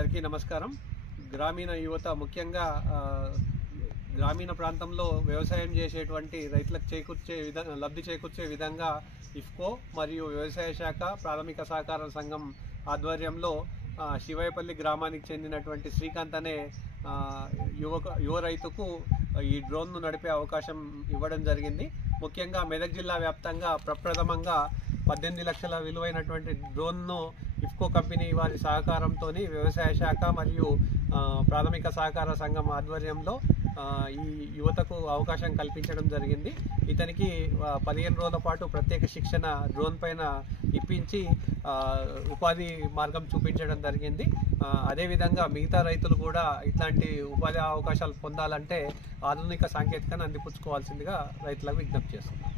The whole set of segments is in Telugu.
అందరికీ నమస్కారం. గ్రామీణ యువత ముఖ్యంగా గ్రామీణ ప్రాంతంలో వ్యవసాయం చేసేటువంటి రైతులకు లబ్ధి చేకూర్చే విధంగా ఇఫ్కో మరియు వ్యవసాయ శాఖ ప్రాథమిక సహకార సంఘం ఆధ్వర్యంలో శివాయపల్లి గ్రామానికి చెందినటువంటి శ్రీకాంత్ అనే యువ రైతుకు ఈ డ్రోన్ను నడిపే అవకాశం ఇవ్వడం జరిగింది. ముఖ్యంగా మెదక్ జిల్లా వ్యాప్తంగా ప్రప్రథమంగా 18 లక్షల విలువైనటువంటి డ్రోన్ను ఇఫ్కో కంపెనీ వారి సహకారంతో వ్యవసాయ శాఖ మరియు ప్రాథమిక సహకార సంఘం ఆధ్వర్యంలో ఈ యువతకు అవకాశం కల్పించడం జరిగింది. ఇతనికి 15 రోజుల పాటు ప్రత్యేక శిక్షణ డ్రోన్ పైన ఇప్పించి ఉపాధి మార్గం చూపించడం జరిగింది. అదేవిధంగా మిగతా రైతులు కూడా ఇట్లాంటి ఉపాధి అవకాశాలు పొందాలంటే ఆధునిక సాంకేతికను అందిపుచ్చుకోవాల్సిందిగా రైతులకు విజ్ఞప్తి చేస్తున్నాం.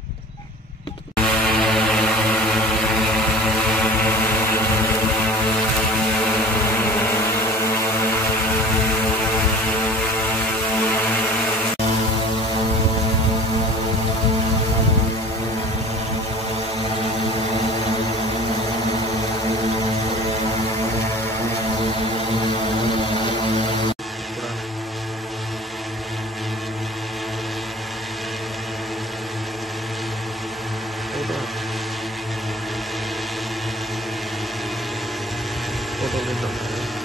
फोटो ले